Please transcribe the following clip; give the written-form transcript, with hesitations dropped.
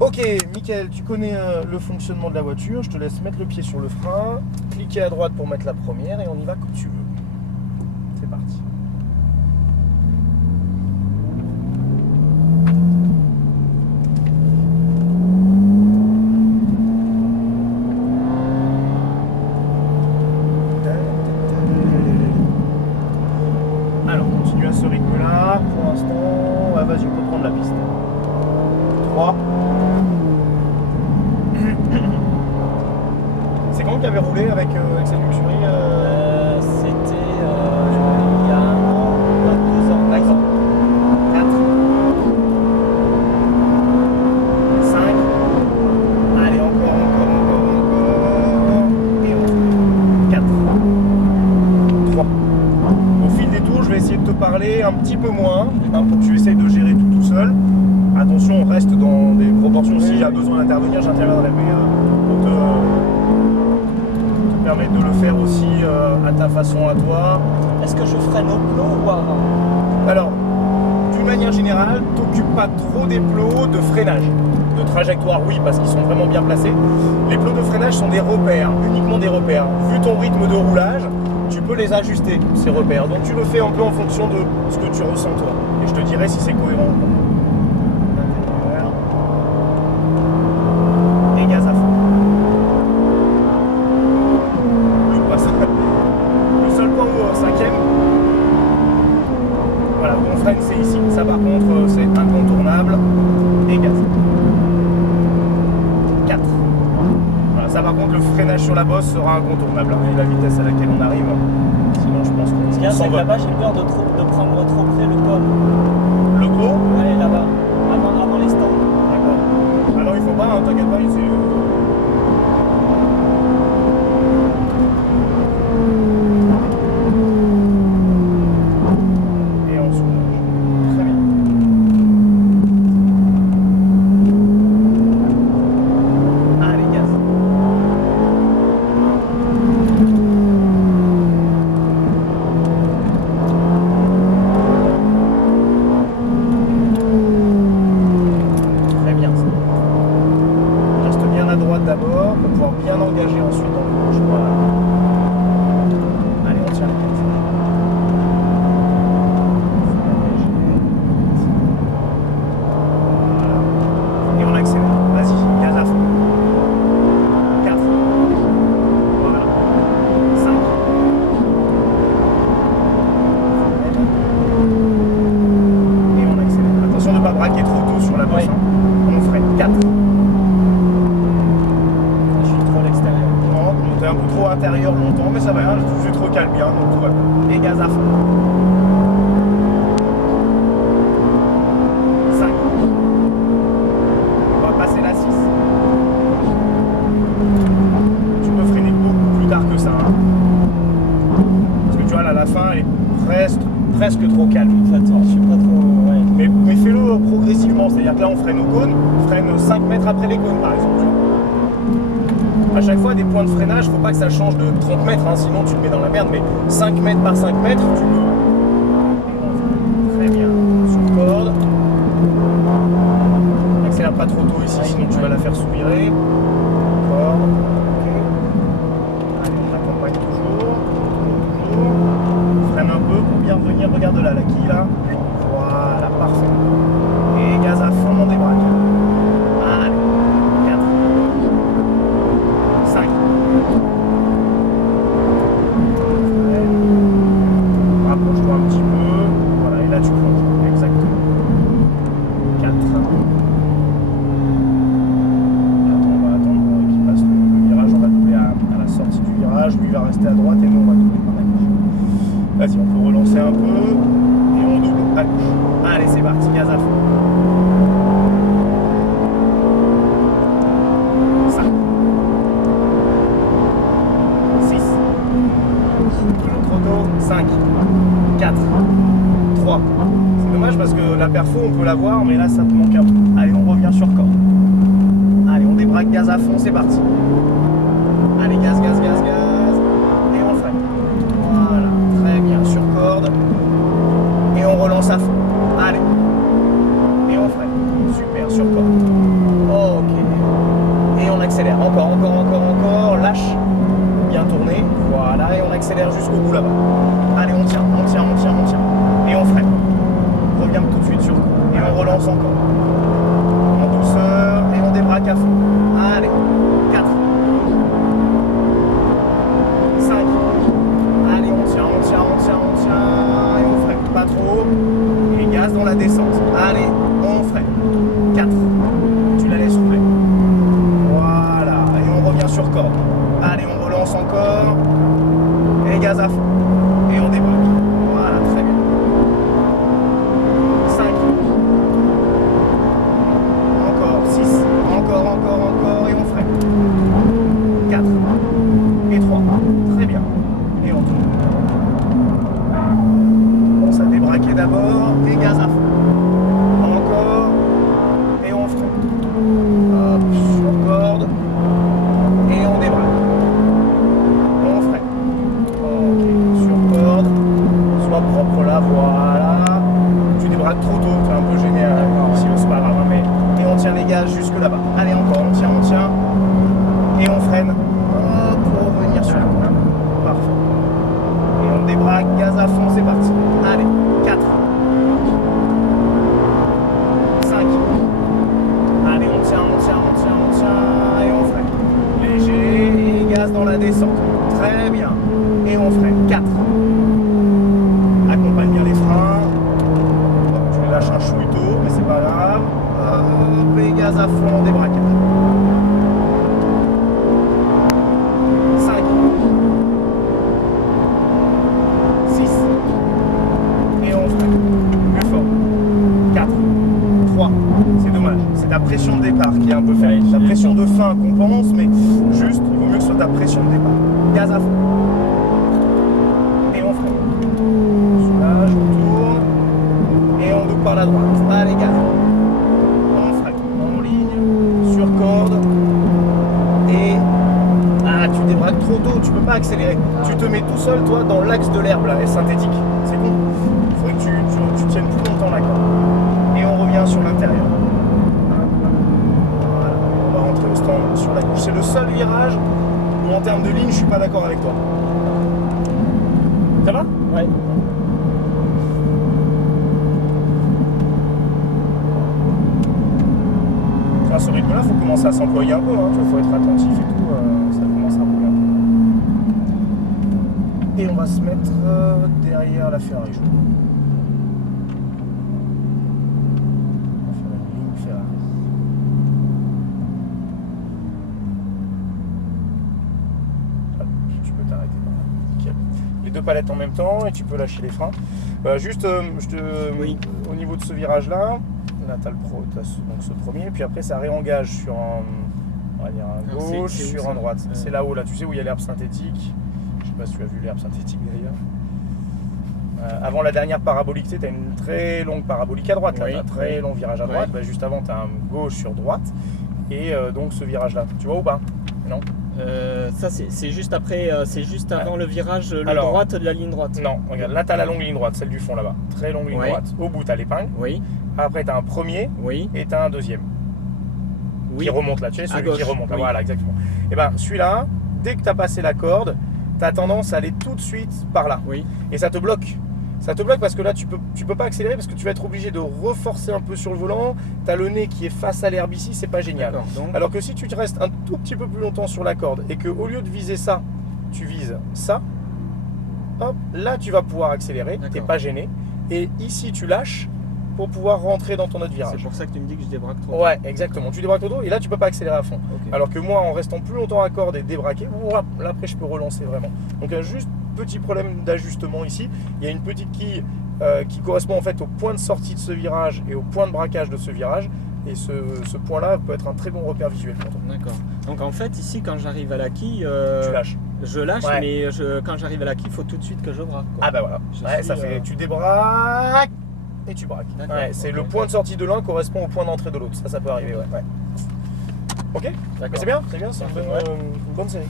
Ok, Mickaël, tu connais le fonctionnement de la voiture. Je te laisse mettre le pied sur le frein, cliquer à droite pour mettre la première et on y va comme tu veux. C'est parti. Alors, continue à ce rythme-là. Pour l'instant, ah, vas-y, on peut prendre la piste. 3. C'est quand tu avais roulé avec cette luxury C'était il y a 1 an, 2 ans. D'accord. 4. 5. Allez, encore. Et on 4. 3. Au fil des tours, je vais essayer de te parler un petit peu moins, hein, pour que tu essayes de gérer tout seul. Attention, on reste dans des proportions. Si j'ai besoin d'intervenir, j'interviendrai. Mais pour te permettre de le faire aussi à ta façon, à toi. Est-ce que je freine au plot ou avant? Alors, d'une manière générale, t'occupes pas trop des plots de freinage. De trajectoire, oui, parce qu'ils sont vraiment bien placés. Les plots de freinage sont des repères, uniquement des repères. Vu ton rythme de roulage, tu peux les ajuster, ces repères. Donc tu le fais un peu en fonction de ce que tu ressens toi. Et je te dirai si c'est cohérent ou pas. Et gaz à fond. Loupe pas ça. Le seul point où cinquième, voilà, où on freine, c'est ici. Ça par contre, c'est incontournable. Et gaz. 4. Voilà, ça par contre, le freinage sur la bosse sera incontournable. Et la vitesse à laquelle on arrive, sinon je pense Ce qu'il y qu'on a, c'est que s'envole. là-bas, j'ai peur de prendre trop près le pôle. Le gros. Ouais, là-bas, avant les stands. D'accord. Alors il faut pas, hein, t'inquiète pas, c'est... Et on soulage. Très bien. Allez, gaz. Très bien ça. Reste bien à droite d'abord pour pouvoir bien engager ensuite dans le gauche. Voilà. Allez, on tient les quatre. Voilà. Et on accélère. Vas-y, gaz à fond. 4. Voilà. 5. Et on accélère. Attention de ne pas braquer trop tôt sur la bosse. Oui. Hein. On freine. 4. Je suis trop à l'extérieur. Non, t'es un peu trop intérieur longtemps, mais ça va, hein, tu te recales bien, donc tout va bien. Et gaz à fond. 5. On va passer la 6. Tu peux freiner beaucoup plus tard que ça. Hein. Parce que tu vois, là, la fin, elle est presque trop calme. En fait, je suis pas trop. Ouais. Mais fais-le progressivement, c'est-à-dire que là, on freine au cône, freine 5 mètres après les cônes, par exemple. À chaque fois, des points de freinage, faut pas que ça change de 30 mètres, hein, sinon tu te mets dans la merde, mais 5 mètres par 5 mètres, tu peux. Très bien, sur corde. Accélère pas trop tôt ici, sinon tu vas la faire soupirer. Corde, ok. Allez, on accompagne toujours. Freine un peu pour bien revenir, regarde là, la quille là. Voilà, parfait. Et gaz à fond, on débraque. Allez, 4. 5. Rapproche-toi un petit peu. Voilà, et là tu plonges. Exactement. 4. Attends, on va attendre qu'il passe le virage. On va doubler à la sortie du virage. Lui va rester à droite et nous on va doubler par la gauche. Vas-y, on peut relancer un peu. Et on double à gauche. Allez, c'est parti, gaz à fond. 5. 6. Toujours trop tôt. 5. 4. 3. C'est dommage parce que la perfo, on peut la voir, mais là, ça te manque un peu. Allez, on revient sur corde. Allez, on débraque gaz à fond, c'est parti. Allez, gaz. Et on freine. Voilà, très bien, sur corde. Et on relance à fond. Allez. Et on freine. Super, sur corde. Oh, accélère jusqu'au bout là-bas. Allez, on tient, on tient, on tient, on tient. Et on freine. On revient tout de suite sur et on relance encore. En douceur et on débraque à fond. Allez, 4, 5. Allez, on tient, on tient, on tient, on tient. Et on freine. Pas trop. Et gaz dans la descente. Allez, on freine. 4. Tu la laisses rouler. Voilà. Et on revient sur corde. Allez, on relance encore. Et gaz à fond. Et on débraque. Voilà, très bien. 5. Encore. 6. Encore, encore, encore. Et on freine. 4. Et 3. Très bien. Et on tourne. Bon, ça débraquait d'abord. Et gaz à fond. Encore. Et on freine. Hop, sur corde. Et on débraque. On freine. Ok, sur corde. Sois propre là, voilà. Tu débraques trop tôt, t'es un peu gêné ici, c'est pas grave, mais. Et on tient les gaz jusque là-bas. Allez, encore, on tient, on tient. Et on freine. Hop, pour revenir sur la corde. Parfait. Et on débraque, gaz à fond, c'est parti. Allez, 4. 5. Allez, on tient, on tient, on tient, on tient. Et on freine. Léger et gaz dans la descente. Très bien. Et on freine. 4. Accompagne bien les freins. Hop, tu les lâches un chouille tôt, mais c'est pas grave. Hop, et gaz à fond en débraquage. 5. 6. Et on freine. Plus fort. 4. 3. C'est dommage. C'est ta pression de départ qui est un peu faible. Ta pression de fin compense, mais juste, il vaut mieux que ce soit ta pression de départ. Gaz à fond. Et on freine. Soulage, on tourne. Et on double par la droite. Allez, gaz. On freine. En ligne. Sur corde. Et. Ah, tu débraques trop tôt. Tu peux pas accélérer. Tu te mets tout seul, toi, dans l'axe de l'herbe là, et synthétique. C'est bon. Il faudrait que tu tiennes plus longtemps la corde. Et on revient sur l'intérieur. Voilà. On va rentrer au stand sur la gauche. C'est le seul virage où en termes de ligne, je suis pas d'accord avec toi. Ça va? Ouais. À ce rythme-là, il faut commencer à s'employer un peu. Hein. Il faut être attentif et tout. Ça commence à rouler un peu. Et on va se mettre derrière la Ferrari jaune. On va faire une ligne Ferrari. Hop, tu peux t'arrêter par là. Nickel. Les deux palettes en même temps et tu peux lâcher les freins. Juste, Oui. au niveau de ce virage-là, là tu as donc ce premier, puis après ça réengage sur un, on va dire un Alors, gauche, c'est où, sur ça un droite. C'est là-haut, là, tu sais où il y a l'herbe synthétique. Je sais pas si tu as vu l'herbe synthétique d'ailleurs. Avant la dernière parabolique, tu as une très longue parabolique à droite, Oui, là, un très long virage à droite. Oui. Bah, juste avant, tu as un gauche sur droite. Et donc ce virage-là, tu vois ou pas? Non? Ça c'est juste après, c'est juste avant le virage, Alors, droite de la ligne droite. Non, regarde, là tu as la longue ligne droite, celle du fond là-bas. Très longue ligne Oui. droite. Au bout, tu as l'épingle. Oui, Après, tu as un premier oui, et tu as un deuxième. oui. Qui remonte là, tu sais, celui gauche, qui remonte là, oui. voilà, exactement. Et ben celui-là, dès que tu as passé la corde, tu as tendance à aller tout de suite par là. Oui, Et ça te bloque. Ça te bloque parce que là, tu peux pas accélérer parce que tu vas être obligé de reforcer un peu sur le volant. Tu as le nez qui est face à l'herbe ici, c'est pas génial. d'accord. Donc, Alors que si tu te restes un tout petit peu plus longtemps sur la corde et que au lieu de viser ça, tu vises ça, hop, là tu vas pouvoir accélérer, t'es D'accord. pas gêné. Et ici tu lâches pour pouvoir rentrer dans ton autre c'est virage. pour ça que tu me dis que je débraque trop. Ouais, exactement. Tu débraques l'auto et là tu peux pas accélérer à fond. Ok. Alors que moi, en restant plus longtemps à corde et débraqué, là après je peux relancer vraiment. Donc un juste petit problème d'ajustement ici. Il y a une petite quille qui correspond en fait au point de sortie de ce virage et au point de braquage de ce virage. Et ce point-là peut être un très bon repère visuel pour toi. D'accord. Donc en fait ici quand j'arrive à la quille, Tu lâches. je lâche, Ouais. mais quand j'arrive à la quille, il faut tout de suite que je braque, quoi. Ah bah voilà. Je Ouais, suis, ça fait. Tu débraques et tu braques. D'accord, Ouais, c'est ok. le point de sortie de l'un correspond au point d'entrée de l'autre. Ça peut arriver. Ouais. Ok. D'accord. C'est bien, c'est une Parfait, bonne, ouais. une bonne série.